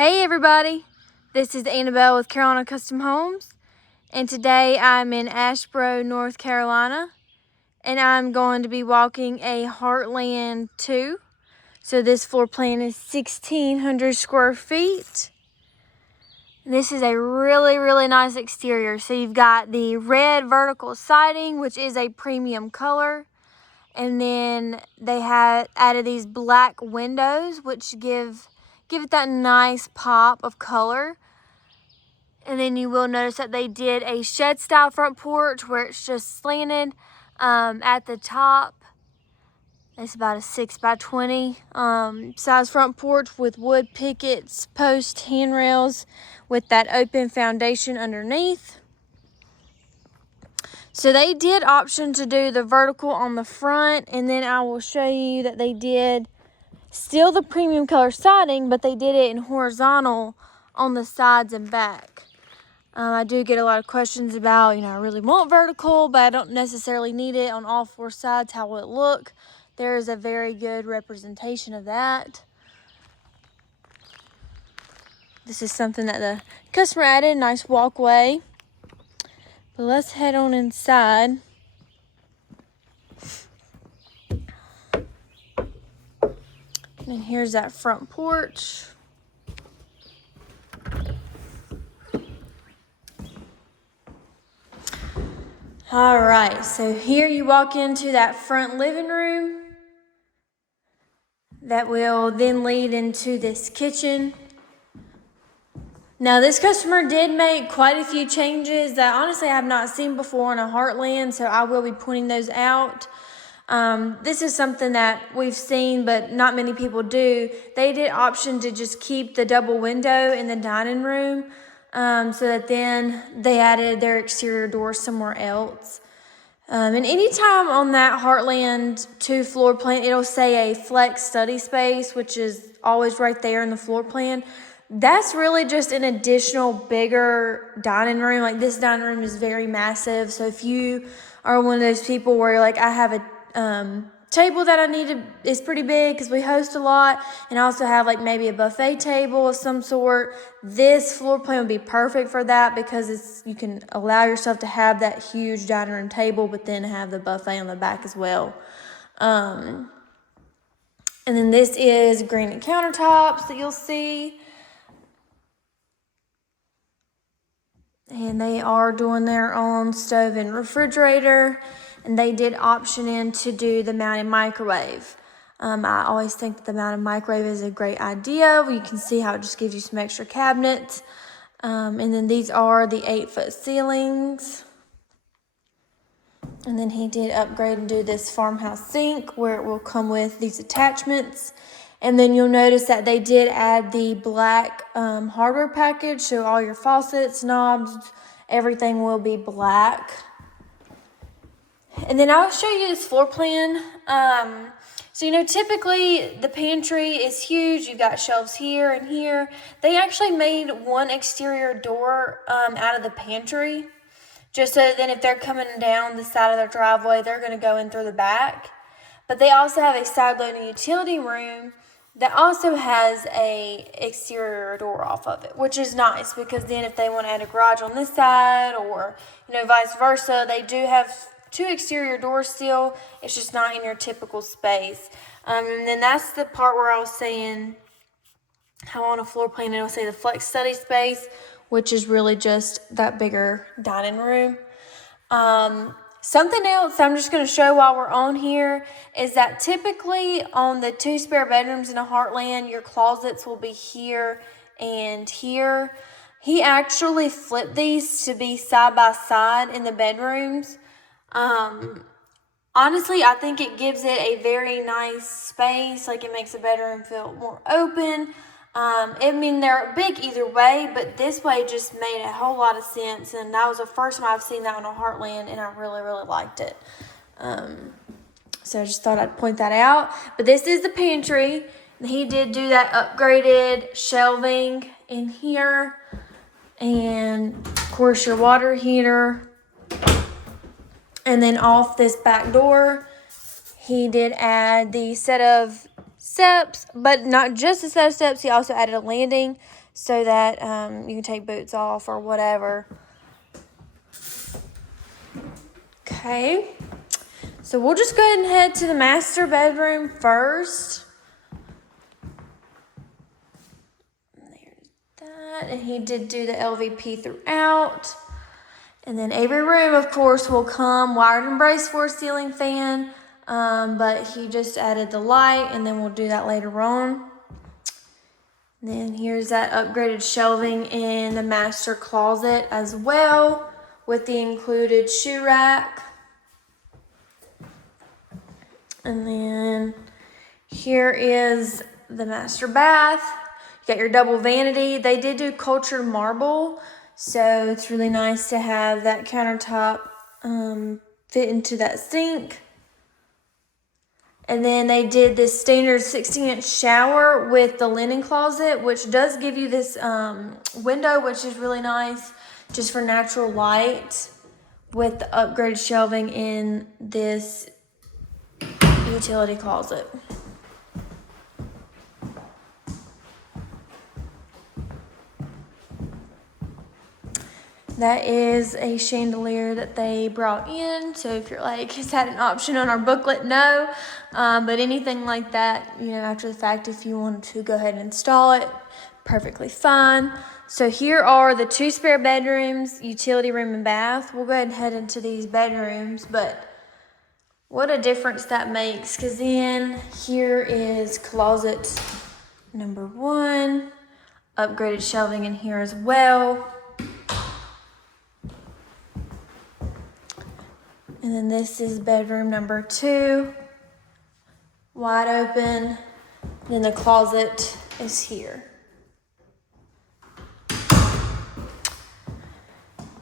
Hey everybody, this is Annabelle with Carolina Custom Homes, and today I'm in Asheboro, North Carolina, and I'm going to be walking a Heartland 2. So this floor plan is 1,600 square feet. And this is a really nice exterior. So you've got the red vertical siding, which is a premium color. And then they have added these black windows, which give it that nice pop of color. And then you will notice that they did a shed style front porch where it's just slanted at the top. It's about a 6x20 size front porch with wood pickets, post handrails with that open foundation underneath. So they did option to do the vertical on the front, and then I will show you that they did still the premium color siding, but they did it in horizontal on the sides and back. I do get a lot of questions about, I really want vertical, but I don't necessarily need it on all four sides. How will it look? There is a very good representation of that. This is something that the customer added, nice walkway. But let's head on inside. And here's that front porch. All right, so here you walk into that front living room that will then lead into this kitchen. Now, this customer did make quite a few changes that honestly I have not seen before in a Heartland, so I will be pointing those out. This is something that we've seen, but not many people do. They did option to just keep the double window in the dining room, so that then they added their exterior door somewhere else. And anytime on that Heartland 2 floor plan, it'll say a flex study space, which is always right there in the floor plan. That's really just an additional bigger dining room. Like, this dining room is very massive. So if you are one of those people where you're like, I have a table that I need to, is pretty big because we host a lot, and I also have like maybe a buffet table of some sort, this floor plan would be perfect for that because you can allow yourself to have that huge dining room table, but then have the buffet on the back as well. And then this is granite countertops that you'll see. And they are doing their own stove and refrigerator. And they did option in to do the mounted microwave. I always think that the mounted microwave is a great idea. You can see how it just gives you some extra cabinets. And then these are the 8-foot ceilings. And then he did upgrade and do this farmhouse sink where it will come with these attachments. And then you'll notice that they did add the black hardware package. So all your faucets, knobs, everything will be black. And then I'll show you this floor plan. So, typically the pantry is huge. You've got shelves here and here. They actually made one exterior door out of the pantry, just so that then if they're coming down the side of their driveway, they're going to go in through the back. But they also have a side-loading utility room that also has a exterior door off of it, which is nice because then if they want to add a garage on this side or, vice versa, they do have 2 exterior doors still. It's just not in your typical space. And then that's the part where I was saying how on a floor plan it'll say the flex study space, which is really just that bigger dining room. Something else I'm just going to show while we're on here is that typically on the 2 spare bedrooms in a Heartland, your closets will be here and here. He actually flipped these to be side by side in the bedrooms. Honestly, I think it gives it a very nice space. Like, it makes the bedroom feel more open. They're big either way, but this way just made a whole lot of sense. And that was the first time I've seen that on a Heartland, and I really liked it. So I just thought I'd point that out. But this is the pantry. He did do that upgraded shelving in here. And, of course, your water heater. And then off this back door, he did add the set of steps, but not just a set of steps. He also added a landing so that you can take boots off or whatever. Okay, so we'll just go ahead and head to the master bedroom first. There's that, and he did do the LVP throughout. And then every room, of course, will come wired and braced for a ceiling fan, but he just added the light, and then we'll do that later on. And then here's that upgraded shelving in the master closet as well, with the included shoe rack. And then here is the master bath. You got your double vanity. They did do cultured marble, so it's really nice to have that countertop fit into that sink. And then they did this standard 16-inch shower with the linen closet, which does give you this window, which is really nice just for natural light, with the upgraded shelving in this utility closet. That is a chandelier that they brought in. So if you're like, is that an option on our booklet? No. But anything like that, after the fact, if you wanted to go ahead and install it, perfectly fine. So here are the 2 spare bedrooms, utility room and bath. We'll go ahead and head into these bedrooms, but what a difference that makes, because then here is closet number 1, upgraded shelving in here as well. And then this is bedroom number 2, wide open. Then the closet is here.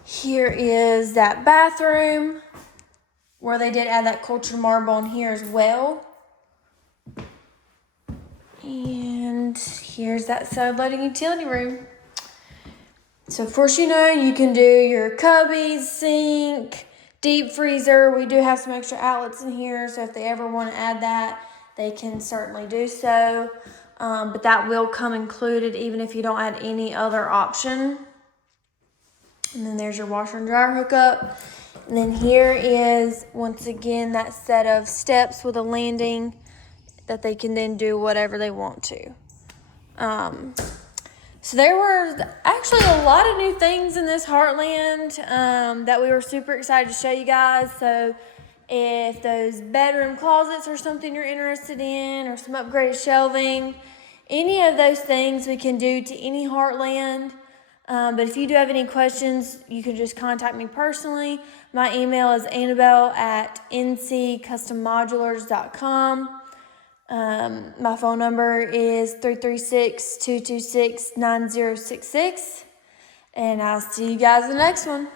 Here is that bathroom, where they did add that cultured marble in here as well. And here's that side-loading utility room. So of course, you can do your cubbies, sink, deep freezer. We do have some extra outlets in here, so if they ever want to add that, they can certainly do so. But that will come included even if you don't add any other option. And then there's your washer and dryer hookup. And then here is, once again, that set of steps with a landing that they can then do whatever they want to. So there were actually a lot of new things in this Heartland that we were super excited to show you guys. So if those bedroom closets are something you're interested in, or some upgraded shelving, any of those things we can do to any Heartland. But if you do have any questions, you can just contact me personally. My email is annabelle@nccustommodulars.com. My phone number is 336-226-9066. And I'll see you guys in the next one.